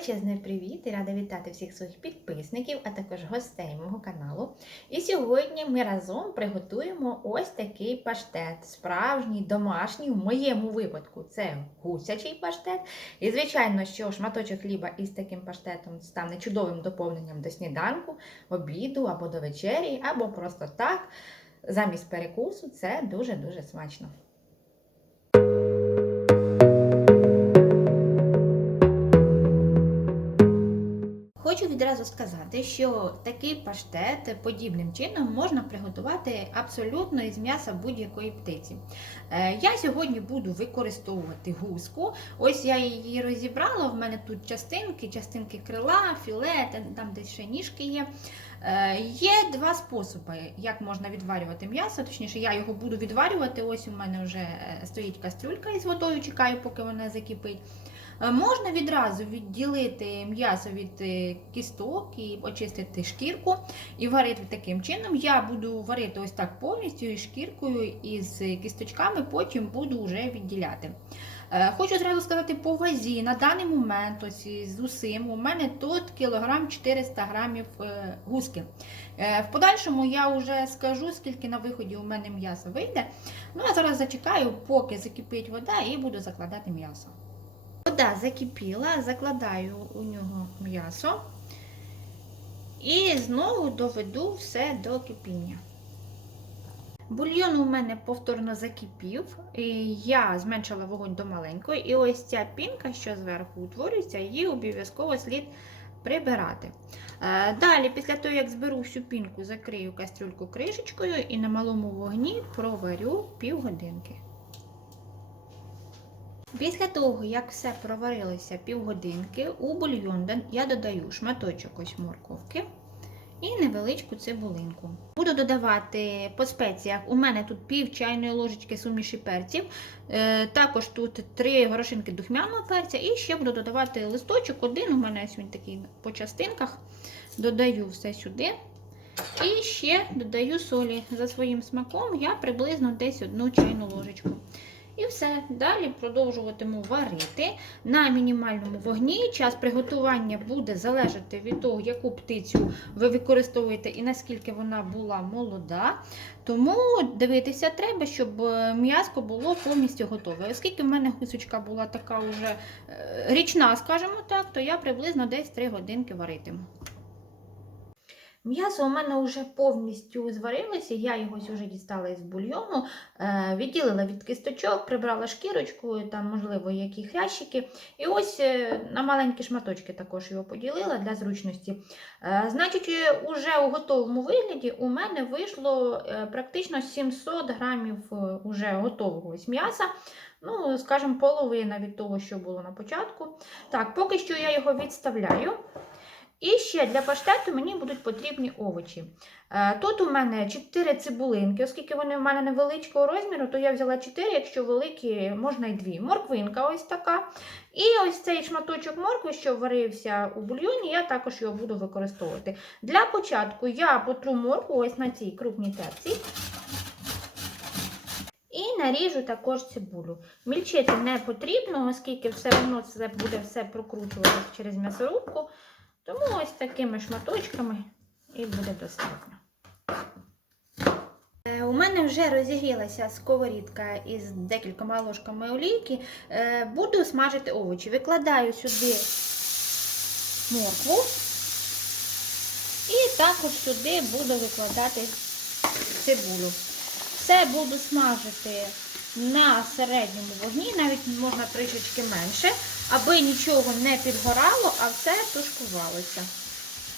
Величезний привіт і рада вітати всіх своїх підписників, а також гостей мого каналу. І сьогодні ми разом приготуємо ось такий паштет. Справжній, домашній, в моєму випадку це гусячий паштет. І, звичайно, що шматочок хліба із таким паштетом стане чудовим доповненням до сніданку, обіду або до вечері, або просто так. Замість перекусу це дуже-дуже смачно. Відразу сказати, що такий паштет подібним чином можна приготувати абсолютно із м'яса будь-якої птиці. Е, Я сьогодні буду використовувати гуску. Ось я її розібрала. В мене тут частинки, частинки крила, філе, там десь ще ніжки є. Е, Є два способи, як можна відварювати м'ясо. Точніше, я його буду відварювати. Ось у мене вже е, стоїть кастрюлька із водою, чекаю, поки вона закипить. Е, Можна відразу відділити м'ясо від е, кісток і очистити шкірку і варити таким чином. Я буду варити ось так повністю із шкіркою і з кісточками, потім буду вже відділяти. Е, Хочу зразу сказати по вазі. На даний момент, ось з усім, у мене тут кілограм 400 грамів гуски. В подальшому я вже скажу, скільки на виході у мене м'яса вийде. Ну а зараз зачекаю, поки закипить вода, і буду закладати м'ясо. Вода закипіла, закладаю у нього м'ясо і знову доведу все до кипіння. Бульйон у мене повторно закипів, і я зменшила вогонь до маленької, і ось ця пінка, що зверху утворюється, її обов'язково слід прибирати. Е, Далі, після того, як зберу всю пінку, закрию кастрюльку кришечкою і на малому вогні проварю півгодинки. Після того, як все проварилося півгодинки, у бульйон я додаю шматочок ось морковки і невеличку цибулинку. Буду додавати по спеціях. У мене тут пів чайної ложечки суміші перців, е, також тут три горошинки духмяного перця, і ще буду додавати листочок один. У мене ось такий по частинках. Додаю все сюди. І ще додаю солі за своїм смаком, я приблизно десь одну чайну ложечку. Все. Далі продовжуватиму варити на мінімальному вогні. Час приготування буде залежати від того, яку птицю ви використовуєте і наскільки вона була молода. Тому дивитися треба, щоб е, м'яско було повністю готове. Оскільки в мене гусочка була така вже е, річна, скажімо так, то я приблизно десь 3 годинки варитиму. М'ясо у мене вже повністю зварилося, я його вже дістала із бульйону, е, відділила від кисточок, прибрала шкірочку, там, можливо, які хрящики. І ось е, на маленькі шматочки також його поділила для зручності. Е, Значить, уже у готовому вигляді у мене вийшло практично 700 грамів уже готового ось м'яса. Ну, скажімо, половина від того, що було на початку. Так, поки що я його відставляю. І ще для паштету мені будуть потрібні овочі. Е, Тут у мене 4 цибулинки, оскільки вони в мене невеличкого розміру, то я взяла 4, якщо великі, можна і 2. Морквинка ось така. І ось цей шматочок моркви, що варився у бульйоні, я також його буду використовувати. Для початку я потру моркву ось на цій крупній терці. І наріжу також цибулю. Мільчити не потрібно, оскільки все одно це буде все прокручуватися через м'ясорубку. Тому ось такими шматочками і буде достатньо. Е, У мене вже розігрілася сковорідка із декількома ложками олійки. Е, Буду смажити овочі. Викладаю сюди моркву і також сюди буду викладати цибулю. Все буду смажити на середньому вогні, навіть можна трішечки менше, аби нічого не підгорало, а все тушкувалося.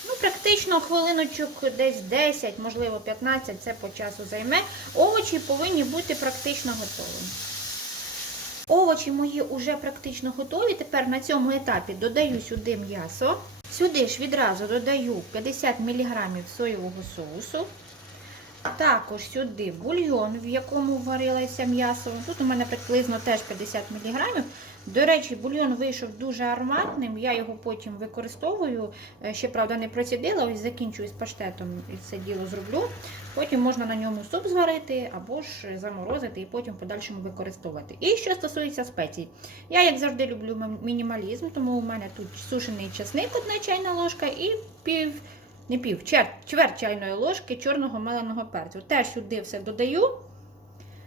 Ну, практично хвилиночок десь 10, можливо 15, це по часу займе. Овочі повинні бути практично готові. Овочі мої вже практично готові. Тепер на цьому етапі додаю сюди м'ясо. Сюди ж відразу додаю 50 мг соєвого соусу. Також сюди бульйон, в якому варилося м'ясо. Тут у мене приблизно теж 50 мг. До речі, бульйон вийшов дуже ароматним. Я його потім використовую. Е, Ще, правда, не процідила, ось закінчую з паштетом і це діло зроблю. Потім можна на ньому суп зварити або ж заморозити і потім в подальшому використовувати. І що стосується спецій, я, як завжди, люблю мінімалізм, тому у мене тут сушений часник, одна чайна ложка і пів, не пів, чверть, чверть чайної ложки чорного меленого перцю. Теж сюди все додаю.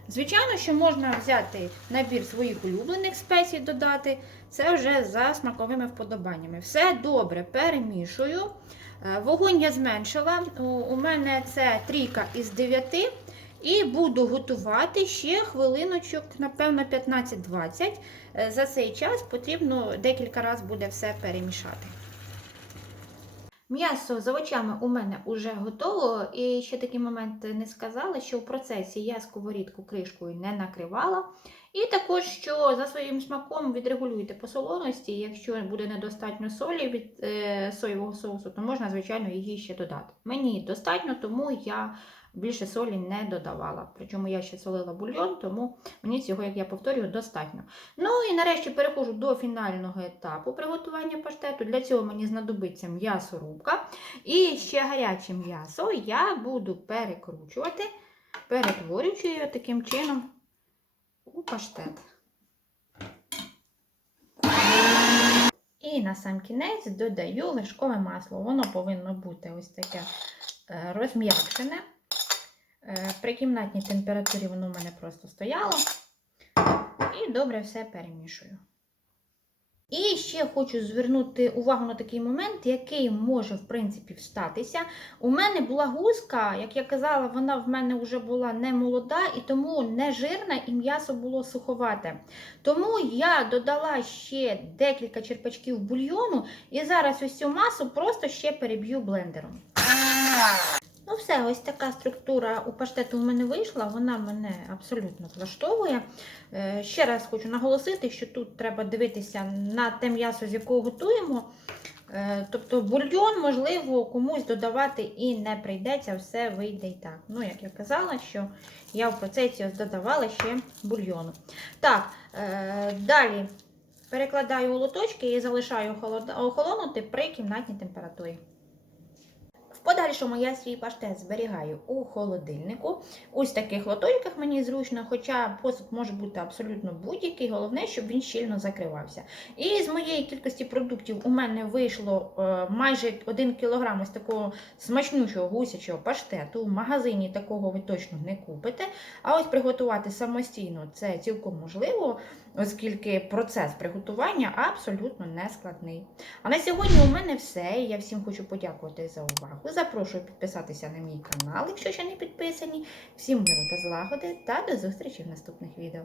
Звичайно, що можна взяти набір своїх улюблених спецій, додати. Це вже за смаковими вподобаннями. Все добре перемішую. Е, Вогонь я зменшила. У- мене це трійка із 9. І буду готувати ще хвилиночок, напевно, 15-20. Е, За цей час потрібно декілька разів буде все перемішати. М'ясо з овочами у мене вже готово. І ще такий момент не сказала, що в процесі я сковорідку кришкою не накривала. І також, що за своїм смаком відрегулюйте по солоності. Якщо буде недостатньо солі від е, соєвого соусу, то можна, звичайно, її ще додати. Мені достатньо, тому я більше солі не додавала. Причому я ще солила бульйон, тому мені цього, як я повторюю, достатньо. Ну і нарешті переходжу до фінального етапу приготування паштету. Для цього мені знадобиться м'ясорубка. І ще гаряче м'ясо я буду перекручувати, перетворюючи його таким чином у паштет. І на сам кінець додаю вершкове масло. Воно повинно бути ось таке е, розм'якшене. Е, При кімнатній температурі воно в мене просто стояло. І добре все перемішую. І ще хочу звернути увагу на такий момент, який може, в принципі, встатися. У мене була гуска, як я казала, вона в мене вже була не молода і тому не жирна, і м'ясо було суховате. Тому я додала ще декілька черпачків бульйону, і зараз ось цю масу просто ще переб'ю блендером. Ну, все, ось така структура у паштету у мене вийшла, вона мене абсолютно влаштовує. Е, Ще раз хочу наголосити, що тут треба дивитися на те м'ясо, з якого готуємо. Е, Тобто бульйон, можливо, комусь додавати і не прийдеться, все вийде і так. Ну, як я казала, що я в процесі додавала ще бульйону. Так, е, далі перекладаю у лоточки і залишаю охолонути при кімнатній температурі. Подальшому я свій паштет зберігаю у холодильнику. Ось таких лоточках мені зручно, хоча посуд може бути абсолютно будь-який, головне, щоб він щільно закривався. І з моєї кількості продуктів у мене вийшло е, майже 1 кг ось такого смачнючого гусячого паштету. В магазині такого ви точно не купите. А ось приготувати самостійно це цілком можливо, оскільки процес приготування абсолютно не складний. А на сьогодні у мене все. Я всім хочу подякувати за увагу. Запрошую підписатися на мій канал, якщо ще не підписані. Всім миру та злагоди та до зустрічі в наступних відео.